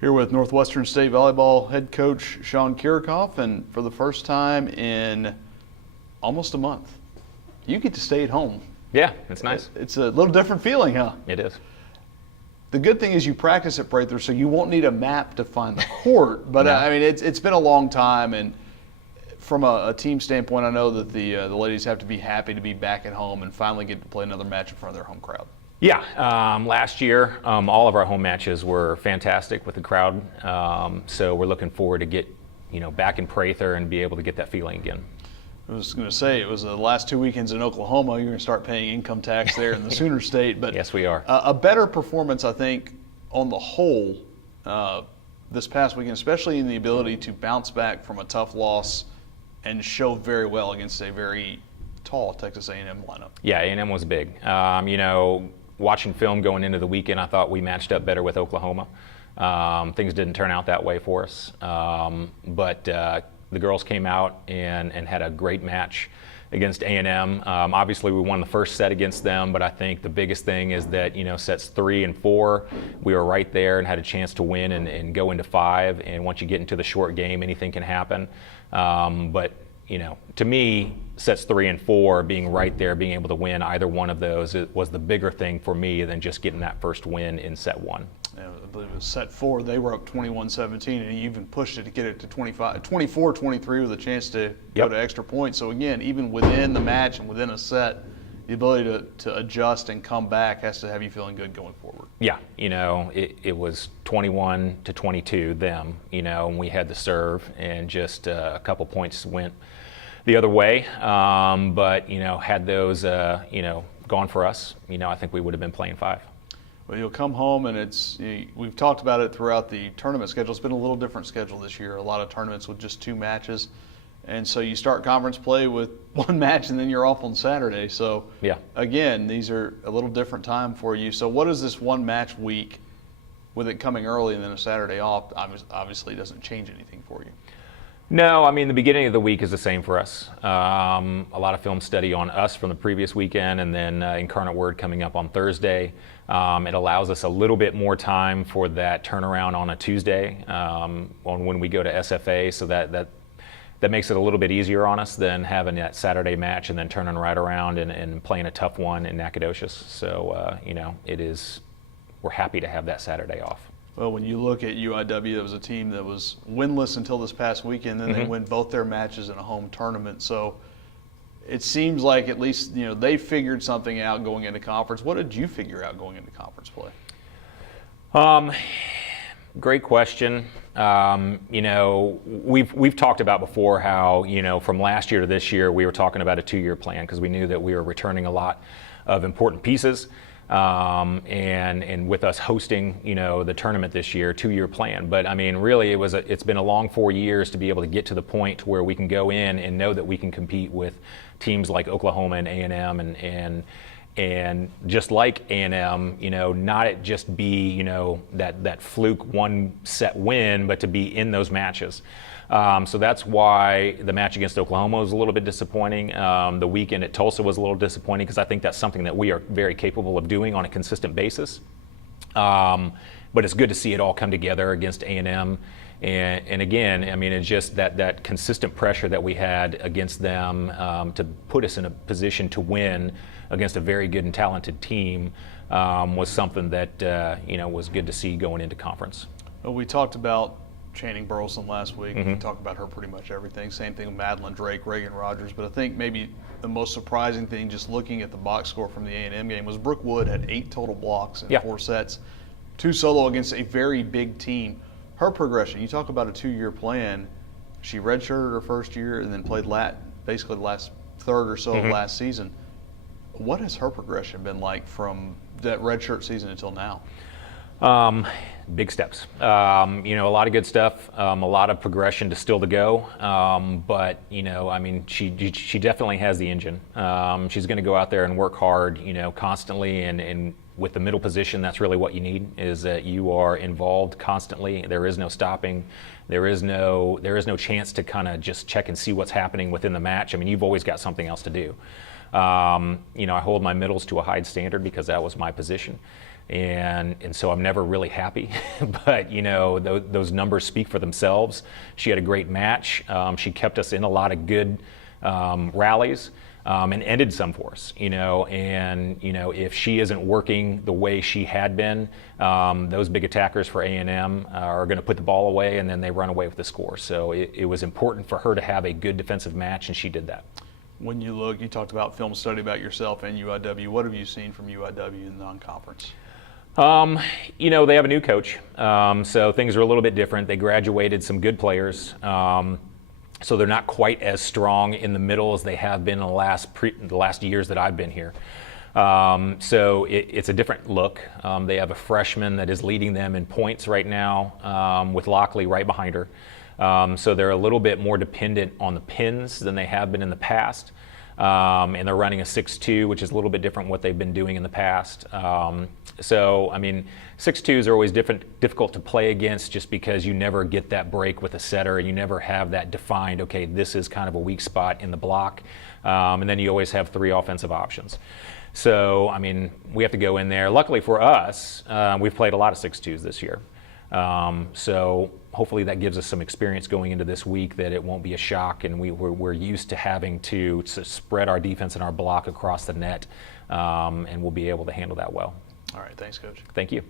Here with Northwestern State Volleyball head coach Sean Kiracofe, and for the first time in almost a month, you get to stay at home. Yeah, it's nice. It's a little different feeling, huh? It is. The good thing is you practice at Prather, so you won't need a map to find the court. But No. I mean, it's been a long time, and from a team standpoint, I know that the ladies have to be happy to be back at home and finally get to play another match in front of their home crowd. Yeah, last year all of our home matches were fantastic with the crowd, so we're looking forward to get back in Prather and be able to get that feeling again. I was going to say, it was the last 2 weekends in Oklahoma. You're going to start paying income tax there in the Sooner State. But yes, we are. A better performance, I think, on the whole this past weekend, especially in the ability to bounce back from a tough loss and show very well against a very tall Texas A&M lineup. Yeah, A&M was big. Watching film going into the weekend, I thought we matched up better with Oklahoma. Things didn't turn out that way for us. But the girls came out and had a great match against A&M. Obviously, we won the first set against them, but I think the biggest thing is that, sets 3 and 4, we were right there and had a chance to win and go into 5. And once you get into the short game, anything can happen. But to me, sets 3 and 4, being right there, being able to win either one of those, it was the bigger thing for me than just getting that first win in set 1. Yeah, I believe it was set 4. They were up 21-17, and he even pushed it to get it to 24-23 with a chance to go to extra points. So again, even within the match and within a set, the ability to adjust and come back has to have you feeling good going forward. Yeah, it was 21-22 them, and we had the serve, and just a couple points went the other way. But had those gone for us, I think we would have been playing 5. Well, you'll come home, and we've talked about it throughout the tournament schedule. It's been a little different schedule this year. A lot of tournaments with just 2 matches. And so you start conference play with 1 match, and then you're off on Saturday. So, yeah, again, these are a little different time for you. So what is this 1 match week, with it coming early and then a Saturday off, obviously doesn't change anything for you? No, I mean, the beginning of the week is the same for us. A lot of film study on us from the previous weekend, and then Incarnate Word coming up on Thursday. It allows us a little bit more time for that turnaround on a Tuesday on when we go to SFA, so that makes it a little bit easier on us than having that Saturday match and then turning right around and playing a tough one in Nacogdoches. So, we're happy to have that Saturday off. Well, when you look at UIW, it was a team that was winless until this past weekend, then they win both their matches in a home tournament. So it seems like at least they figured something out going into conference. What did you figure out going into conference play? Great question. We've talked about before how from last year to this year we were talking about a 2-year plan because we knew that we were returning a lot of important pieces. And with us hosting, the tournament this year, 2-year plan. But I mean, really, it's been a long 4 years to be able to get to the point where we can go in and know that we can compete with teams like Oklahoma and A&M and just like A&M, not it just be, that fluke 1-set win, but to be in those matches. So that's why the match against Oklahoma was a little bit disappointing. The weekend at Tulsa was a little disappointing because I think that's something that we are very capable of doing on a consistent basis. But it's good to see it all come together against A&M. And again, I mean, it's just that consistent pressure that we had against them to put us in a position to win against a very good and talented team was something that, was good to see going into conference. Well, we talked about Channing Burleson last week. We talked about her pretty much everything. Same thing with Madeline Drake, Reagan Rogers. But I think maybe the most surprising thing, just looking at the box score from the A&M game, was Brooke Wood had 8 total blocks in 4 sets, 2 solo against a very big team. Her progression, you talk about a 2-year plan. She redshirted her first year and then played basically the last third or so of last season. What has her progression been like from that redshirt season until now? Big steps. A lot of good stuff, a lot of progression to go. But, I mean, she definitely has the engine. She's going to go out there and work hard, constantly. And with the middle position, that's really what you need, is that you are involved constantly. There is no stopping. There is no chance to kind of just check and see what's happening within the match. I mean, you've always got something else to do. I hold my middles to a high standard because that was my position. And so I'm never really happy, but those numbers speak for themselves. She had a great match. She kept us in a lot of good rallies. And ended some for us, and if she isn't working the way she had been, those big attackers for A&M are going to put the ball away, and then they run away with the score. So it was important for her to have a good defensive match, and she did that. When you look, you talked about film study about yourself and UIW. What have you seen from UIW in non-conference? They have a new coach, so things are a little bit different. They graduated some good players. So they're not quite as strong in the middle as they have been in the last years that I've been here. So it's a different look. They have a freshman that is leading them in points right now, with Lockley right behind her. So they're a little bit more dependent on the pins than they have been in the past. And they're running a 6-2, which is a little bit different from what they've been doing in the past. 6-2s are always difficult to play against, just because you never get that break with a setter, and you never have that defined, okay, this is kind of a weak spot in the block. And then you always have 3 offensive options. So, we have to go in there. Luckily for us, we've played a lot of 6-2s this year. So hopefully that gives us some experience going into this week, that it won't be a shock, and we're used to having to spread our defense and our block across the net, and we'll be able to handle that well. All right, thanks, Coach. Thank you.